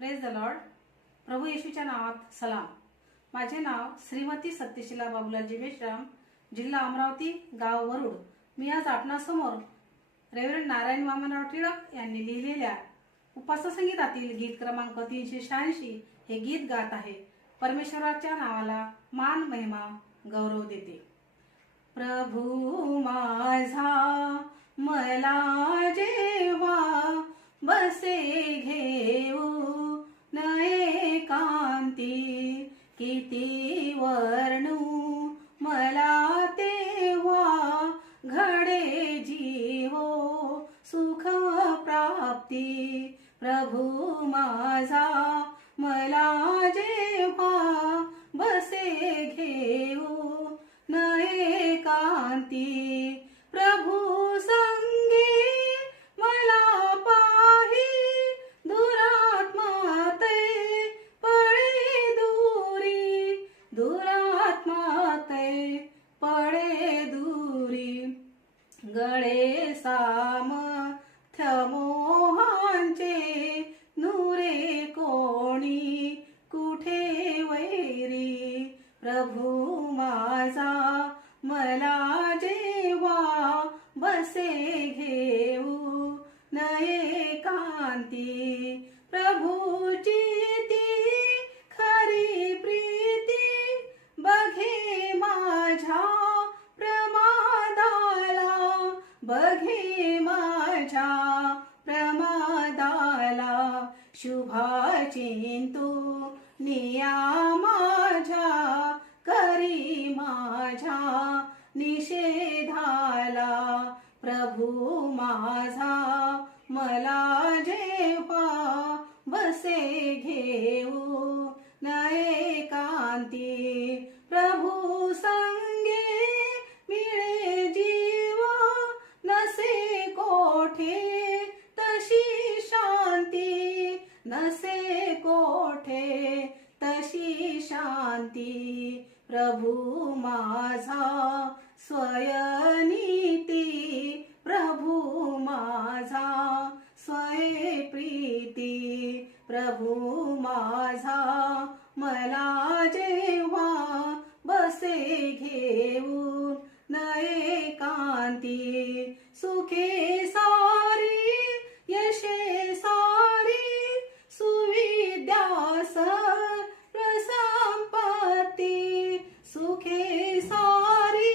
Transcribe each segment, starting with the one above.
Praise the Lord. प्रभू येशूच्या नावात सलाम. माझे नाव श्रीमती सत्यशीला बाबूलालजी मेश्राम, जिल्हा अमरावती, गाव वरुड. मी आज आपणासमोर रेव्हरंड नारायण वामनराव टिळक यांनी लिहिलेल्या उपाससंगीतातील गीत क्रमांक 386 हे गीत गात आहे. परमेश्वराच्या नावाला मान महिमा गौरव देते. प्रभू माझा मला जेव्हा बसे घेऊ नये कांती, किती वर्णू मला तेव्हा घडे जीवो सुख प्राप्ती. प्रभू माझा मला जेव्हा बसे घेऊ नये कांती, प्रभू संगी मला पाही दुरात्मा ते पळे दूरी, दुरात्मा ते पळे दूरी. गळे सामर्थ्य मोहांचे नुरे कोणी कुठे वैरी. प्रभू माझा मला जेव्हा बसे घेऊ नये कांती, प्रभूची ती खरी प्रीती बघे माझ्या प्रमादाला, बघे माझ्या प्रमादाला. शुभा चिंतू निया माझ्या करी माझ्या निषेधाला. प्रभू माझा मला जेव्हा बसे घेऊ नये कांती, प्रभू संगे मिळे जीव नसे कोठे तशी शांती, नसे कोठे तशी शांती. प्रभू माझा स्वयनीती, प्रभू माझा स्वय प्रीती. प्रभू माझा मला जेव्हा बसे घेऊ नये कांती, सुखे सारी यशे सारी सुविद्या संपत्ती. सुखे सारी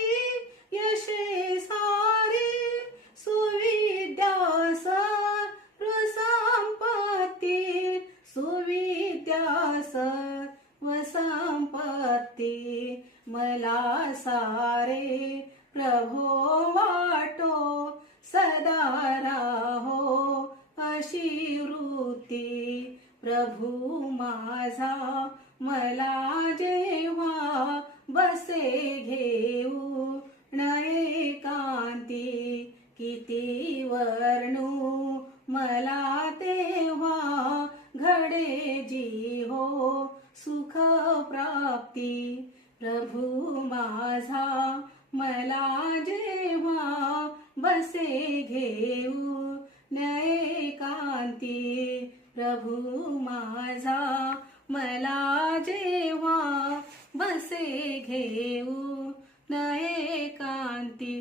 यशे सारी सुविद्या संपत्ती, सुविद्या संपत्ती. मला सारे प्रभो वाटो सदा राहो अशी वृत्ती. प्रभू माझा मला जेव्हा बसे घेऊ नये कांती, किती वर्णू मला तेव्हा घडे जीवो सुख प्राप्ती. प्रभू माझा मला जेव्हा बसे घेऊ नये कांती, प्रभू माझा मला जेव्हा बसे घेऊ नये कांती.